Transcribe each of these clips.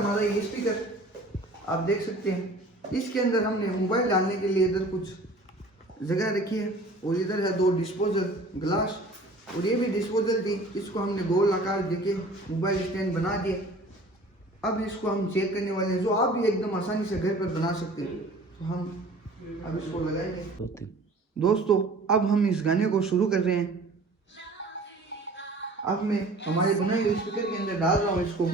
हमारा ये स्पीकर आप देख सकते हैं। इसके अंदर हमने मोबाइल डालने के लिए इधर कुछ जगह रखी है और इधर है 2 डिस्पोजल ग्लास और ये भी डिस्पोजल थी, इसको हमने गोल आकार देके मोबाइल स्टैंड बना दिए। अब इसको हम चेक करने वाले हैं, जो आप भी एकदम आसानी से घर पर बना सकते हैं। तो हम अब इसको लगाएंगे। दोस्तों अब हम इस गाने को शुरू कर रहे हैं। अब मैं हमारे बनाए हुए स्पीकर के अंदर डाल रहा हूँ इसको।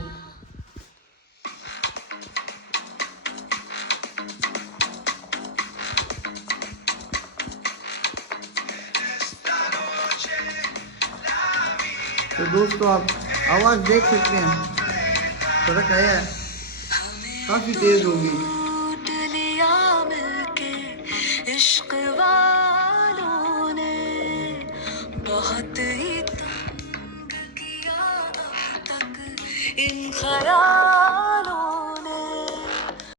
तो दोस्तों आप आवाज़ देख सकते हैं, फर्क आया है, काफ़ी तेज होगी। इश्क वालों ने बहुत ही तंग किया अब तक इन खरा